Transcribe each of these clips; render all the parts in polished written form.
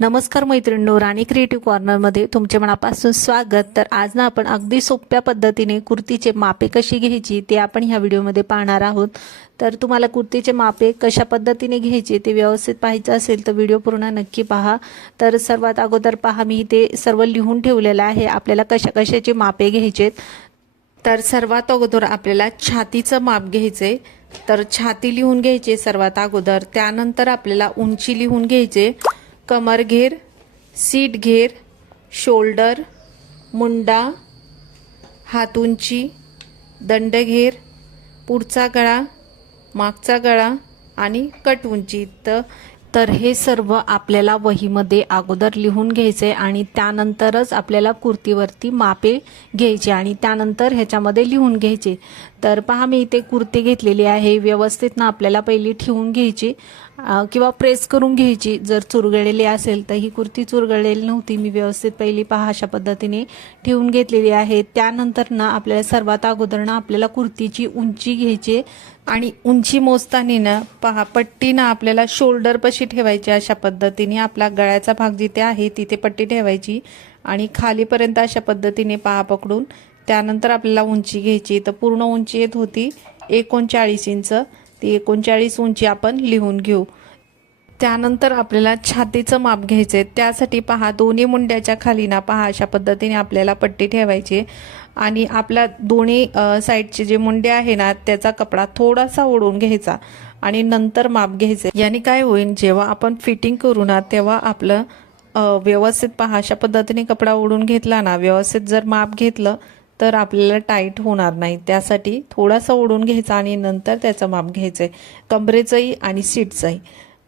नमस्कार मैत्रिणींनो, राणी क्रिएटिव्ह कॉर्नरमध्ये तुमचे मनापासून स्वागत। तर आज ना आपण अगदी सोप्या पद्धतीने कुर्तीचे मापे कशी घ्यायची ते आपण ह्या व्हिडिओमध्ये पाहणार आहोत। तर तुम्हाला कुर्तीचे मापे कशा पद्धतीने घ्यायचे ते व्यवस्थित पाहायचं असेल तर व्हिडिओ पूर्ण नक्की पहा। तर सर्वात अगोदर पहा, मी ते सर्व लिहून ठेवलेलं आहे आपल्याला कशा कशाचे मापे घ्यायचे। तर सर्वात अगोदर आपल्याला छातीचं माप घ्यायचे, तर छाती लिहून घ्यायचे सर्वात अगोदर। त्यानंतर आपल्याला उंची लिहून घ्यायचे, कमर घेर, सीट घेर, शोल्डर, मुंडा, हात उंची, दंड घेर, पुढचा गळा, मागचा गळा आणि कट उंची। तर हे सर्व आपल्याला वहीमध्ये अगोदर लिहून घ्यायचे आणि त्यानंतरच आपल्याला कुर्तीवरती मापे घ्यायचे आणि त्यानंतर ह्याच्यामध्ये लिहून घ्यायचे। तर पहा, मी इथे कुर्ती घेतलेली आहे, व्यवस्थित ना आपल्याला पहिली ठेवून घ्यायची किंवा प्रेस करून घ्यायची। जर चुरगळलेली असेल तर ही कुर्ती चुरगळलेली नव्हती, मी व्यवस्थित पहिली पहा अशा पद्धतीने ठेवून घेतलेली आहे। त्यानंतर ना आपल्याला सर्वात अगोदर ना आपल्याला कुर्तीची उंची घ्यायची आणि उंची मोजताना ना पहा, पट्टी ना आपल्याला शोल्डर पाशी ठेवायची। अशा पद्धतीने आपला गळ्याचा भाग जिथे आहे तिथे पट्टी ठेवायची आणि खालीपर्यंत अशा पद्धतीने पहा पकडून त्यानंतर आपल्याला उंची घ्यायची। तर पूर्ण उंची येत होती 39 इंच, ती 39 उंची आपण लिहून घेऊ। त्यानंतर आपल्याला छातीचं माप घ्यायचे, त्यासाठी पहा दोन्ही मुंड्याच्या खाली ना पहा अशा पद्धतीने आपल्याला पट्टी ठेवायची आणि आपल्या दोन्ही साईडचे जे मुंडे आहे ना त्याचा कपडा थोडासा ओढून घ्यायचा आणि नंतर माप घ्यायचे। याने काय होईल, जेव्हा आपण फिटिंग करू ना तेव्हा आपलं व्यवस्थित पहा अशा पद्धतीने कपडा ओढून घेतला ना, व्यवस्थित जर माप घेतलं तर आपल्याला टाईट होणार नाही। त्यासाठी थोडासा ओढून घ्यायचा आणि नंतर त्याचं माप घ्यायचंय, कमरेचंही आणि सीटचंही।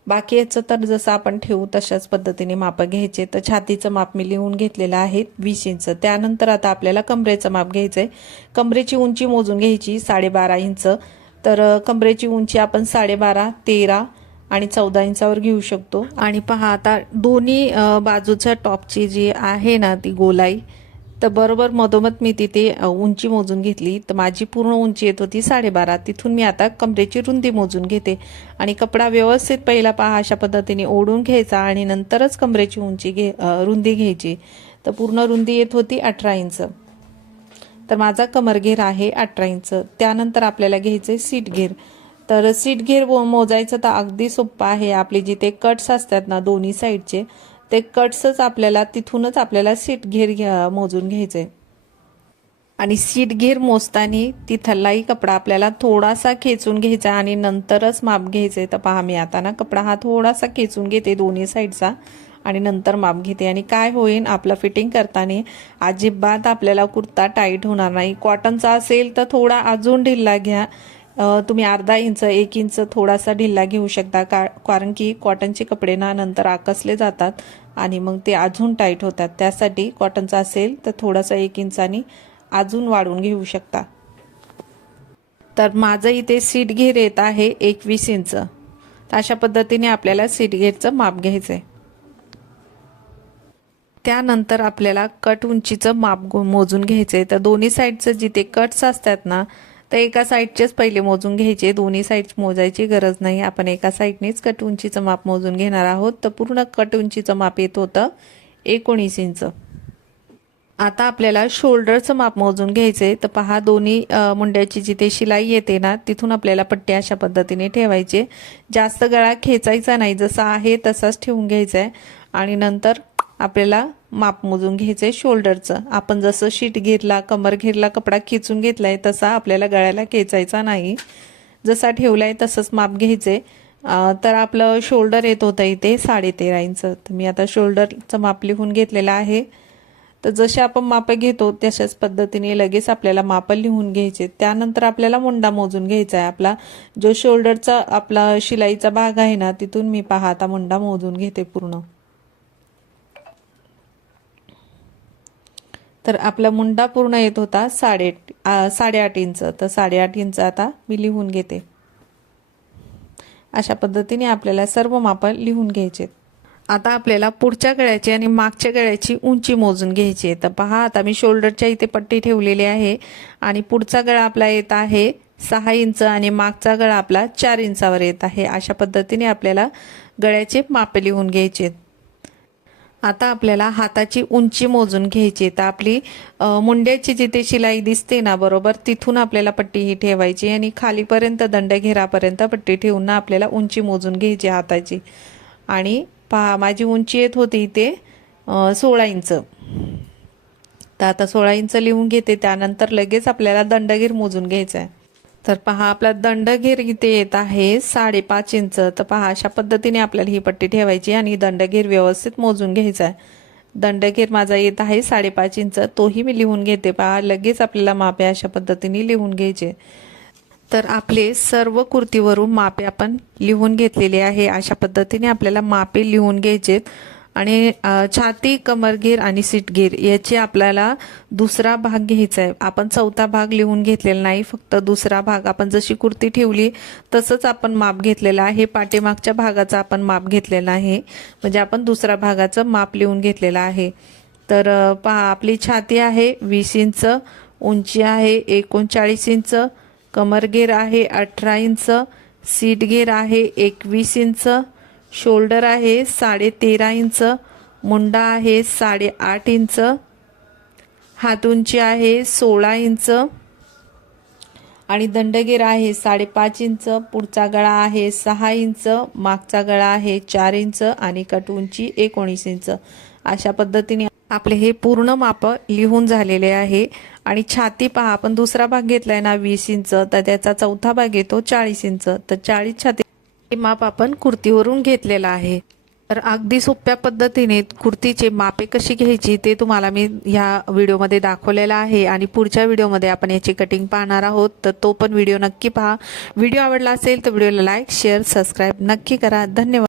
बाकी याचं तर जसं आपण ठेवू तशाच पद्धतीने माप घ्यायचे। तर छातीचं माप मी लिहून घेतलेलं आहे 20 इंच। त्यानंतर आता आपल्याला कमरेचं माप घ्यायचंय, कमरेची उंची मोजून घ्यायची 12.5 इंच। तर कमरेची उंची आपण 12.5, 13 आणि 14 इंचावर घेऊ शकतो। आणि पहा आता दोन्ही बाजूच्या टॉपची जी आहे ना ती गोलाई, तर बरोबर मधोमध मी तिथे उंची मोजून घेतली। तर माझी पूर्ण उंची येत होती 12.5, तिथून मी आता कमरेची रुंदी मोजून घेते आणि कपडा व्यवस्थित पहिला पहा अशा पद्धतीने ओढून घ्यायचा आणि नंतरच कमरेची उंची रुंदी घ्यायची। तर पूर्ण रुंदी येत होती 18 इंच। तर माझा कमरघेर आहे 18 इंच। त्यानंतर आपल्याला घ्यायचे सीट घेर, तर सीट घेर मोजायचं तर अगदी सोपं आहे। आपले जिथे कट्स असतात ना दोन्ही साईडचे, ते कट्सच आपल्याला तिथूनच आपल्याला सीट घेर मोजून घ्यायचे आणि सीट घेर मोजताना तिथलाही कपडा आपल्याला थोडासा खेचून घ्यायचा आणि नंतरच माप घ्यायचे। तर पहा मी आता ना कपडा हा थोडासा खेचून घेते दोन्ही साईडचा आणि नंतर माप घेते आणि काय होईल, आपलं फिटिंग करताना अजिबात आपल्याला कुर्ता टाईट होणार नाही। कॉटनचा असेल तर थोडा अजून ढिल्ला घ्या, तुम्ही अर्धा इंच 1 इंच थोडासा ढिल्ला घेऊ शकता, कारण की कॉटनचे कपडे ना नंतर आकसले जातात आणि मग ते अजून टाईट होतात। त्यासाठी कॉटनचा असेल तर थोडासा 1 इंचानी अजून वाढवून घेऊ शकता। तर माझं इथे सीट घेर येत आहे 21 इंच। अशा पद्धतीने आपल्याला सीट घेरचं माप घ्यायचंय। त्यानंतर आपल्याला कट उंचीचं माप मोजून घ्यायचंय। तर दोन्ही साईडचं जिथे कट्स असतात ना तर एका साईडचेच पहिले मोजून घ्यायचे, दोन्ही साईड्स मोजायची गरज नाही। आपण एका साईडनेच कट उंचीचं माप मोजून घेणार आहोत। तर पूर्ण कट उंचीचं माप येत होतं 19 इंच। आता आपल्याला शोल्डरचं माप मोजून घ्यायचे। तर पहा दोन्ही मुंड्याची जिथे शिलाई येते ना तिथून आपल्याला पट्टी अशा पद्धतीने ठेवायचे, जास्त गळा खेचायचा नाही, जसा आहे तसाच ठेवून घ्यायचा आहे आणि नंतर आपल्याला माप मोजून घ्यायचंय शोल्डरचं। आपण जसं शीट घेरला, कमर घेरला कपडा खेचून घेतलाय तसा आपल्याला गळ्याला खेचायचा नाही, जसा ठेवलाय तसंच माप घ्यायचे। तर आपलं शोल्डर येत होतं इथे 13.5 इंच। तर मी आता शोल्डरचं माप लिहून घेतलेलं आहे। तर जसे आपण माप घेतो तशाच पद्धतीने लगेच आपल्याला माप लिहून घ्यायचे। त्यानंतर आपल्याला मुंडा मोजून घ्यायचा आहे। आपला जो शोल्डरचा आपला शिलाईचा भाग आहे ना तिथून मी पहा आता मुंडा मोजून घेते पूर्ण। तर आपला मुंडा पूर्ण येत होता 8.5 इंच। तर 8.5 इंच आता मी लिहून घेते। अशा पद्धतीने आपल्याला सर्व माप लिहून घ्यायचे। आता आपल्याला पुढच्या गळ्याची आणि मागच्या गळ्याची उंची मोजून घ्यायची आहे। तर पहा आता मी शोल्डरच्या इथे पट्टी ठेवलेली आहे आणि पुढचा गळा आपला येत आहे 6 इंच आणि मागचा गळा आपला 4 इंचावर येत आहे। अशा पद्धतीने आपल्याला गळ्याचे माप लिहून घ्यायचे। आता आपल्याला हाताची उंची मोजून घ्यायची. तर आपली मुंड्याची जिथे शिलाई दिसते ना बरोबर तिथून आपल्याला पट्टी ही ठेवायची आणि खालीपर्यंत दंडघेरापर्यंत पट्टी ठेवून ना आपल्याला उंची मोजून घ्यायची हाताची. आणि पहा माझी उंची येत होती इथे 16 इंच. तर आता 16 इंच लिहून घेते. त्यानंतर लगेच आपल्याला दंडघेर मोजून घ्यायचा आहे. तर पहा आपला दंडघेर इथे येत आहे 5.5 इंच. तर पहा अशा पद्धतीने आपल्याला ही पट्टी ठेवायची आणि दंडघेर व्यवस्थित मोजून घ्यायचा आहे. दंडघेर माझा येत आहे 5.5 इंच. तोही मी लिहून घेते. पहा लगेच आपल्याला मापे अशा पद्धतीने लिहून घ्यायचे. तर आपले सर्व कुर्तीवरून मापे आपण लिहून घेतलेले आहे. अशा पद्धतीने आपल्याला मापे लिहून घ्यायचे. आणि छाती, कमरघेर आणि सीटघेर याचे आपल्याला दुसरा भाग घ्यायचा आहे. आपण चौथा भाग लिहून घेतलेला नाही, फक्त दुसरा भाग. आपण जशी कुर्ती ठेवली तसंच आपण माप घेतलेलं आहे. पाठीमागच्या भागाचा आपण माप घेतलेला आहे, म्हणजे आपण दुसऱ्या भागाचं माप लिहून घेतलेलं आहे. तर पहा आपली छाती आहे 20 इंच, उंची आहे 39 इंच, कमरघेर आहे 18 इंच, सीटघेर आहे 21 इंच, शोल्डर आहे 13.5 इंच, मुंडा आहे 8.5 इंच, हात उंची आहे 16 इंच आणि दंडघेर आहे 5.5 इंच. पुढचा गळा आहे 6 इंच, मागचा गळा आहे 4 इंच आणि कट उंची 19 इंच. अशा पद्धतीने आपले हे पूर्ण माप लिहून झालेले आहे. आणि छाती पहा आपण दुसरा भाग घेतलाय ना 20 इंच, तर त्याचा चौथा भाग येतो 40 इंच. तर 40 छाती हे माप आपण कुर्तीवरून घेतलेलं आहे. तर अगदी सोप्या पद्धतीने कुर्तीचे मापे कशी घ्यायची ते तुम्हाला मी ह्या व्हिडिओमध्ये दाखवलेलं आहे. आणि पुढच्या व्हिडिओमध्ये आपण याची कटिंग पाहणार आहोत. तर तो पण व्हिडिओ नक्की पहा. व्हिडिओ आवडला असेल तर व्हिडिओला लाईक, शेअर, सबस्क्राईब नक्की करा. धन्यवाद.